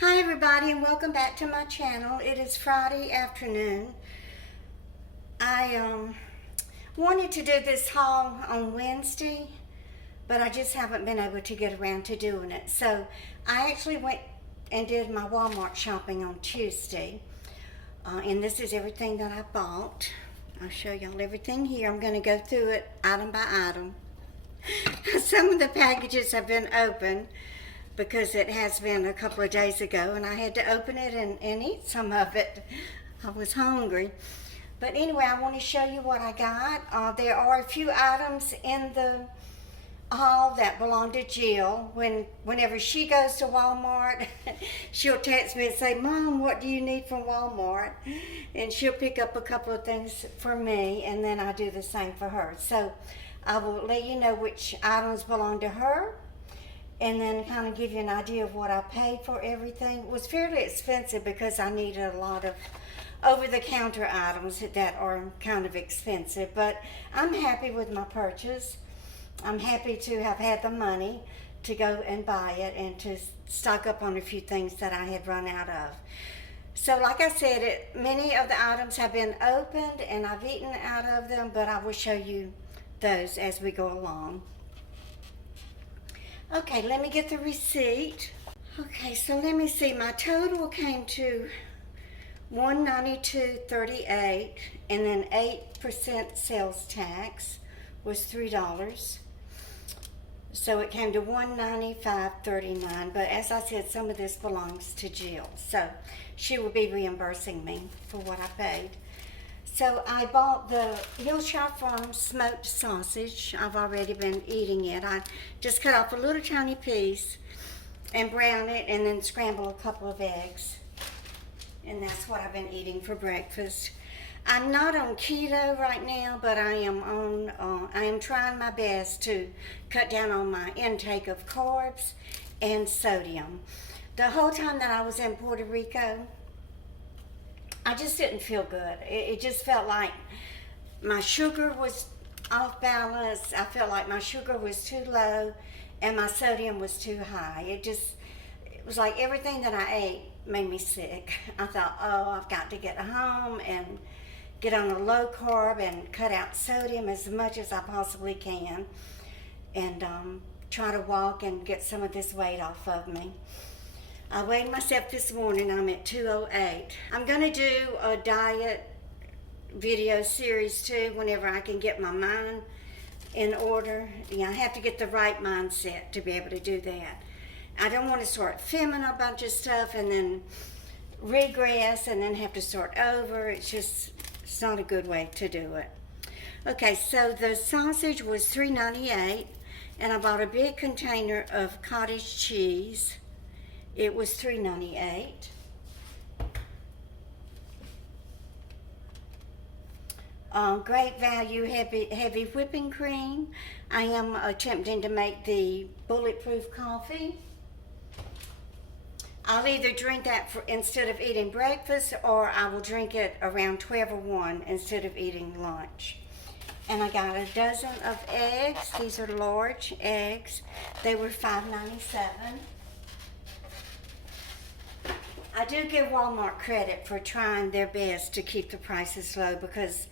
Hi everybody and welcome back to my channel. It is Friday afternoon. I wanted to do this haul on Wednesday, but I just haven't been able to get around to doing it. So I actually went and did my Walmart shopping on Tuesday. And this is everything that I bought. I'll show y'all everything here. I'm going to go through it item by item. Some of the packages have been opened, because it has been a couple of days ago and I had to open it and eat some of it. I was hungry. But anyway, I want to show you what I got. There are a few items in the haul that belong to Jill. Whenever she goes to Walmart, she'll text me and say, "Mom, what do you need from Walmart?" And she'll pick up a couple of things for me, and then I do the same for her. So I will let you know which items belong to her, and then kind of give you an idea of what I paid for everything. It was fairly expensive because I needed a lot of over-the-counter items that are kind of expensive, but I'm happy with my purchase. I'm happy to have had the money to go and buy it and to stock up on a few things that I had run out of. So like I said, many of the items have been opened and I've eaten out of them, but I will show you those as we go along. Okay, let me get the receipt. Okay, so let me see. My total came to $192.38, and then 8% sales tax was $3. So it came to $195.39. But as I said, some of this belongs to Jill, so she will be reimbursing me for what I paid. So I bought the Hillshire Farm smoked sausage. I've already been eating it. I just cut off a little tiny piece and brown it and then scramble a couple of eggs. And that's what I've been eating for breakfast. I'm not on keto right now, but I am trying my best to cut down on my intake of carbs and sodium. The whole time that I was in Puerto Rico, I just didn't feel good. It just felt like my sugar was off balance. I felt like my sugar was too low and my sodium was too high. It was like everything that I ate made me sick. I thought, oh, I've got to get home and get on a low carb and cut out sodium as much as I possibly can, and try to walk and get some of this weight off of me. I weighed myself this morning. I'm at 208. I'm going to do a diet video series too whenever I can get my mind in order. I have to get the right mindset to be able to do that. I don't want to start filming a bunch of stuff and then regress and then have to start over. It's not a good way to do it. Okay, so the sausage was $3.98, and I bought a big container of cottage cheese. It was $3.98. Great value heavy whipping cream. I am attempting to make the bulletproof coffee. I'll either drink that instead of eating breakfast, or I will drink it around 12 or 1 instead of eating lunch. And I got a dozen of eggs. These are large eggs. They were $5.97. I do give Walmart credit for trying their best to keep the prices low, because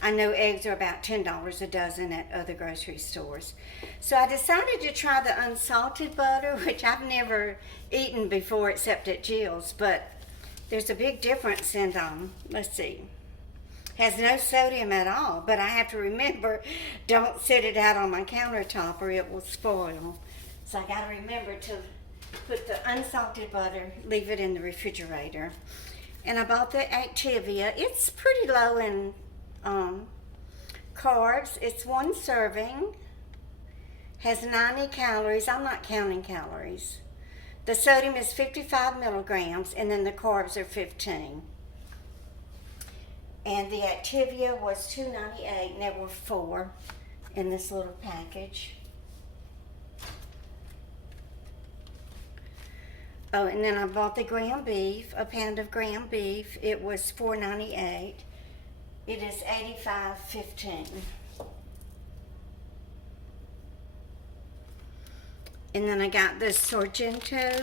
I know eggs are about $10 a dozen at other grocery stores. So I decided to try the unsalted butter, which I've never eaten before except at Jill's, but there's a big difference in let's see, has no sodium at all, but I have to remember, don't set it out on my countertop or it will spoil. So I got to remember to put the unsalted butter, leave it in the refrigerator. And I bought the Activia. It's pretty low in carbs. It's 1 serving, has 90 calories. I'm not counting calories. The sodium is 55 milligrams, and then the carbs are 15. And the Activia was $2.98, and there were 4 in this little package. Oh, and then I bought the ground beef, a pound of ground beef. It was $4.98. It is $85.15. And then I got the Sorrento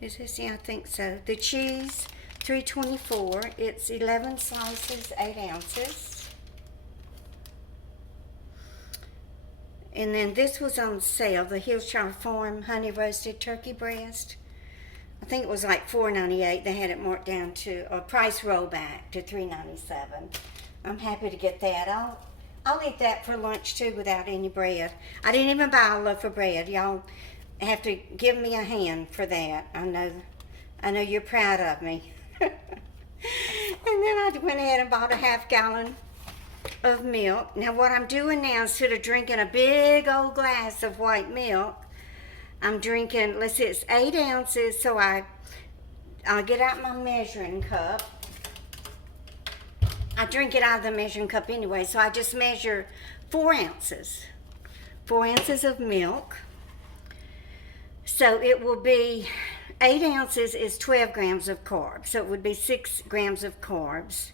Is this? Yeah, I think so. The cheese, $3.24. It's 11 slices, 8 ounces. And then this was on sale, the Hillshire Farm honey roasted turkey breast. I think it was like $4.98. They had it marked down to a price rollback to $3.97. I'm happy to get that. I'll eat that for lunch too without any bread. I didn't even buy a loaf of bread. Y'all have to give me a hand for that. I know you're proud of me. And then I went ahead and bought a half-gallon of milk. Now what I'm doing now, instead of drinking a big old glass of white milk, I'm drinking, let's see, it's 8 ounces, so I'll get out my measuring cup. I drink it out of the measuring cup anyway, so I just measure 4 ounces. 4 ounces of milk. So it will be, 8 ounces is 12 grams of carbs, so it would be 6 grams of carbs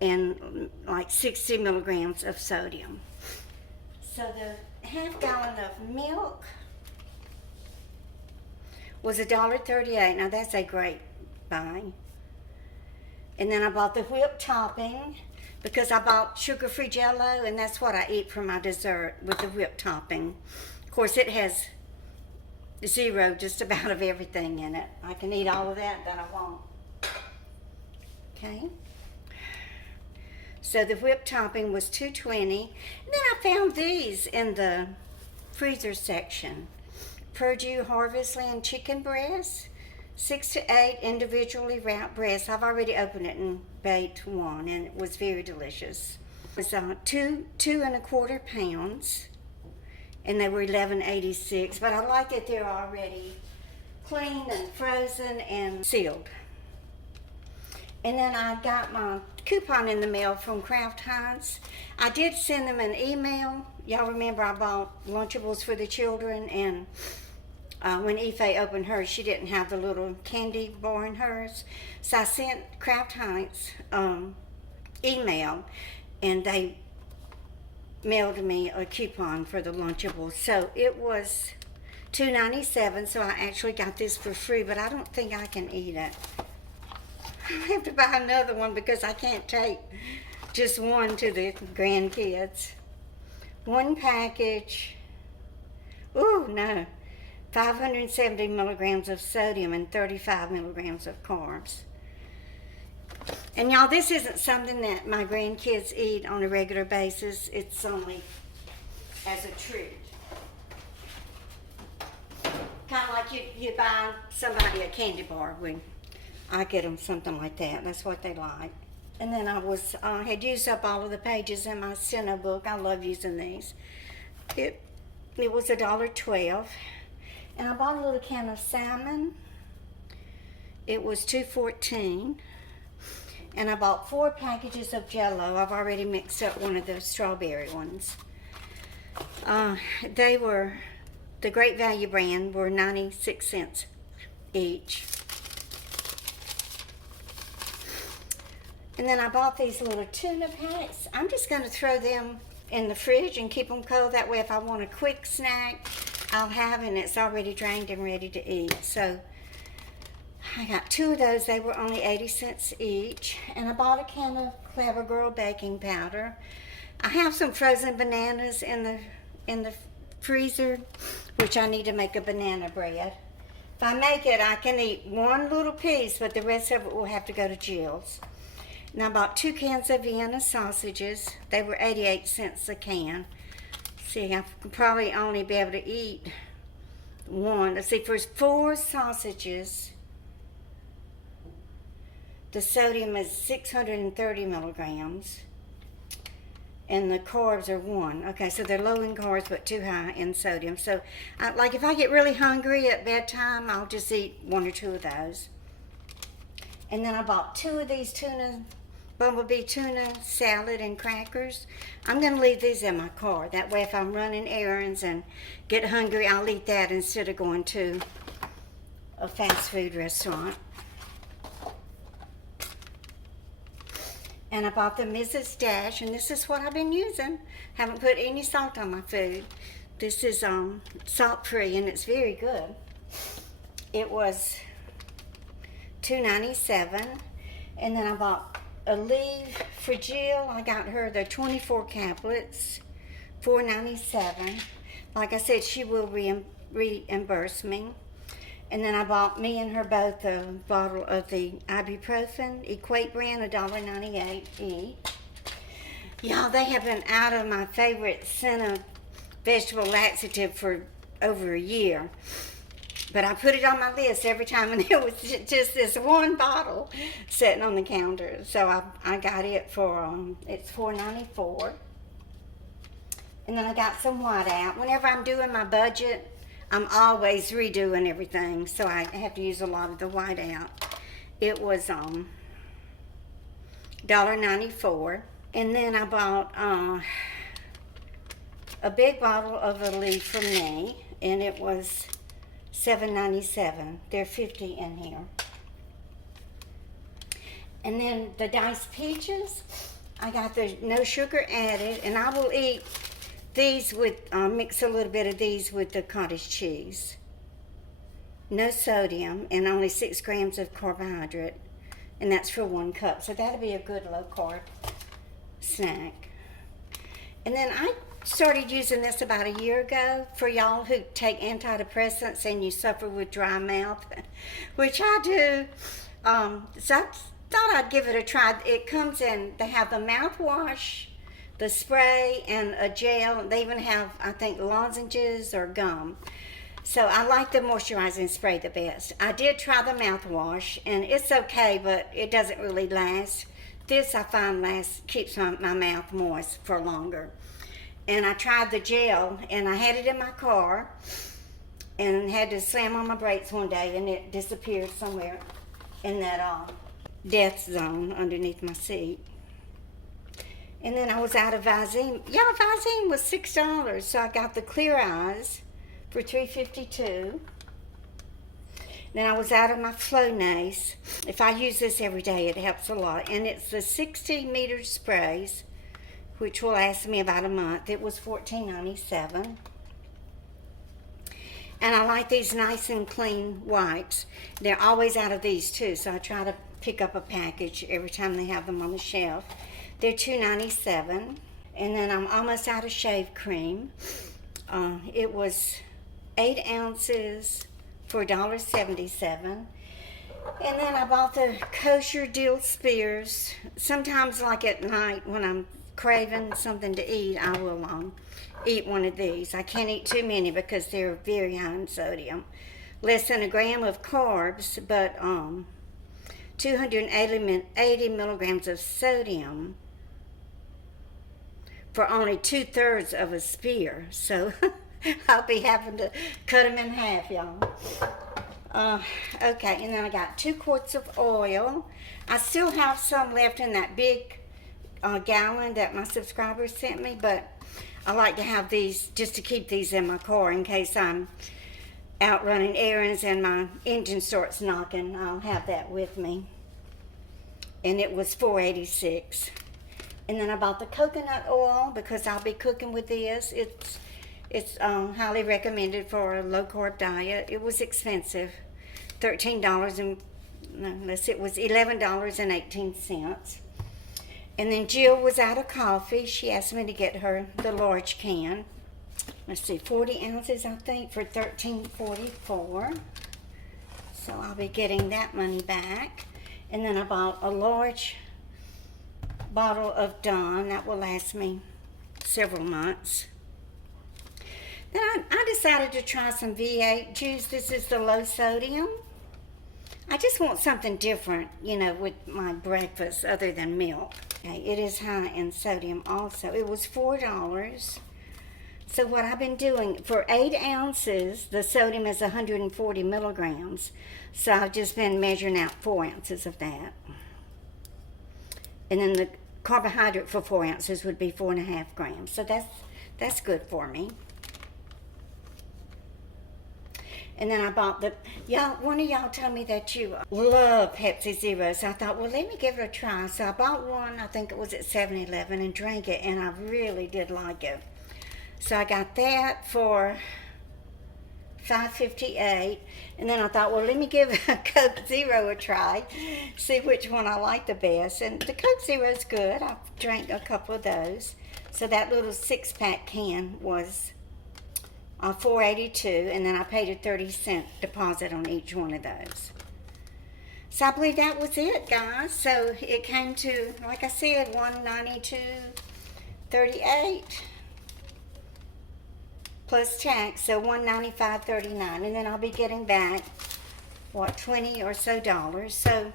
and like 60 milligrams of sodium. So the half-gallon of milk was $1.38. Now that's a great buy. And then I bought the whipped topping because I bought sugar-free Jell-O, and that's what I eat for my dessert with the whipped topping. Of course, it has zero just about of everything in it. I can eat all of that I want. Okay. So the whipped topping was $2.20. And then I found these in the freezer section. Purdue Harvest Land chicken breasts, 6 to 8 individually wrapped breasts. I've already opened it and baked one, and it was very delicious. It was 2.25 pounds, and they were $11.86. But I like that they're already clean and frozen and sealed. And then I got my coupon in the mail from Kraft Heinz. I did send them an email. Y'all remember I bought Lunchables for the children, and when Ife opened hers, she didn't have the little candy bar in hers. So I sent Kraft Heinz email, and they mailed me a coupon for the Lunchables. So it was $2.97, so I actually got this for free, but I don't think I can eat it. I have to buy another one because I can't take just one to the grandkids. One package, ooh, no, 570 milligrams of sodium and 35 milligrams of carbs. And y'all, this isn't something that my grandkids eat on a regular basis. It's only as a treat. Kind of like you buy somebody a candy bar when I get them something like that. That's what they like. And then I had used up all of the pages in my Steno book. I love using these. It was $1.12. And I bought a little can of salmon. It was $2.14. And I bought 4 packages of Jell-O. I've already mixed up one of those strawberry ones. They were, the Great Value brand, were 96 cents each. And then I bought these little tuna packs. I'm just going to throw them in the fridge and keep them cold. That way if I want a quick snack, I'll have it, and it's already drained and ready to eat. So I got 2 of those. They were only 80 cents each. And I bought a can of Clever Girl baking powder. I have some frozen bananas in the freezer, which I need to make a banana bread. If I make it, I can eat one little piece, but the rest of it will have to go to Jill's. And I bought 2 cans of Vienna sausages. They were 88 cents a can. See, I could probably only be able to eat one. Let's see, for 4 sausages, the sodium is 630 milligrams, and the carbs are 1. Okay, so they're low in carbs but too high in sodium. So, like if I get really hungry at bedtime, I'll just eat 1 or 2 of those. And then I bought 2 of these Bumblebee tuna salad and crackers. I'm going to leave these in my car. That way if I'm running errands and get hungry, I'll eat that instead of going to a fast food restaurant. And I bought the Mrs. Dash, and this is what I've been using. Haven't put any salt on my food. This is salt-free, and it's very good. it was $2.97. And then I bought a Leave for Jill. I got her the 24 caplets, $4.97. Like I said, she will reimburse me. And then I bought me and her both a bottle of the ibuprofen, Equate brand, $1.98 each. Y'all, they have been out of my favorite Senna vegetable laxative for over a year. But I put it on my list every time, and it was just this one bottle sitting on the counter. So I got it for, it's $4.94. And then I got some white out. Whenever I'm doing my budget, I'm always redoing everything, so I have to use a lot of the white out. It was $1.94. And then I bought a big bottle of a Leaf for me, and it was $7.97. There are 50 in here. And then the diced peaches, I got the no sugar added, and I will eat these with, mix a little bit of these with the cottage cheese. No sodium and only 6 grams of carbohydrate, and that's for 1 cup. So that'll be a good low carb snack. And then I started using this about a year ago for y'all who take antidepressants and you suffer with dry mouth, which I do. So I thought I'd give it a try. It comes in, they have the mouthwash, the spray, and a gel. They even have, I think, lozenges or gum. So I like the moisturizing spray the best. I did try the mouthwash, and it's okay, but it doesn't really last. This I find keeps my mouth moist for longer. And I tried the gel, and I had it in my car, and had to slam on my brakes one day, and it disappeared somewhere in that death zone underneath my seat. And then I was out of Visine. Yeah, Visine was $6, so I got the Clear Eyes for $3.52. Then I was out of my Flonase. If I use this every day, it helps a lot. And it's the 60-meter sprays, which will last me about a month. It was $14.97. And I like these nice and clean wipes. They're always out of these too, so I try to pick up a package every time they have them on the shelf. They're $2.97. And then I'm almost out of shave cream. It was 8 ounces for $1.77. And then I bought the kosher dill spears. Sometimes, like at night when I'm craving something to eat, I will eat one of these. I can't eat too many because they're very high in sodium. Less than a gram of carbs, but 280 milligrams of sodium for only 2/3 of a spear. So I'll be having to cut them in half, y'all. Okay, and then I got 2 quarts of oil. I still have some left in that big gallon that my subscribers sent me, but I like to have these just to keep these in my car in case I'm out running errands and my engine starts knocking. I'll have that with me. And it was $4.86. And then I bought the coconut oil because I'll be cooking with this. It's highly recommended for a low carb diet. It was expensive, $11.18. And then Jill was out of coffee. She asked me to get her the large can. Let's see, 40 ounces I think for $13.44. So I'll be getting that money back. And then I bought a large bottle of Dawn. That will last me several months. Then I decided to try some V8 juice. This is the low sodium. I just want something different, you know, with my breakfast other than milk. Okay, it is high in sodium also. It was $4. So what I've been doing, for 8 ounces, the sodium is 140 milligrams. So I've just been measuring out 4 ounces of that. And then the carbohydrate for 4 ounces would be 4.5 grams. So that's good for me. And then I bought one of y'all told me that you love Pepsi Zero. So I thought, well, let me give it a try. So I bought one, I think it was at 7-Eleven, and drank it, and I really did like it. So I got that for $5.58. And then I thought, well, let me give a Coke Zero a try, see which one I like the best. And the Coke Zero's good. I've drank a couple of those. So that little 6-pack can was $4.82, and then I paid a 30-cent deposit on each one of those. So I believe that was it, guys. So it came to, like I said, $192.38 plus tax, so $195.39, and then I'll be getting back what, $20 or so dollars. So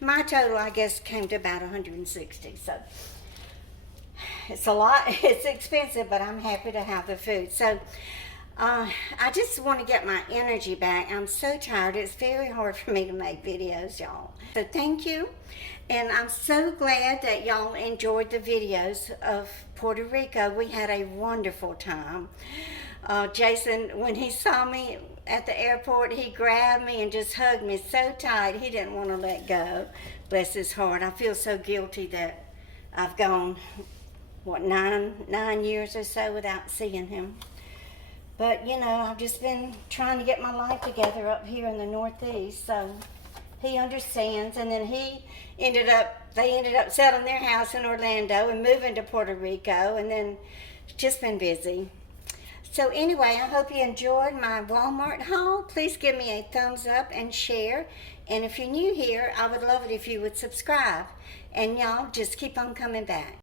my total, I guess, came to about $160. So it's a lot. It's expensive, but I'm happy to have the food. So I just want to get my energy back. I'm so tired. It's very hard for me to make videos, y'all. So thank you. And I'm so glad that y'all enjoyed the videos of Puerto Rico. We had a wonderful time. Jason, when he saw me at the airport, he grabbed me and just hugged me so tight. He didn't want to let go. Bless his heart. I feel so guilty that I've gone, what, nine years or so without seeing him. But, you know, I've just been trying to get my life together up here in the Northeast, so he understands. And then they ended up selling their house in Orlando and moving to Puerto Rico, and then it's just been busy. So anyway, I hope you enjoyed my Walmart haul. Please give me a thumbs up and share. And if you're new here, I would love it if you would subscribe. And y'all just keep on coming back.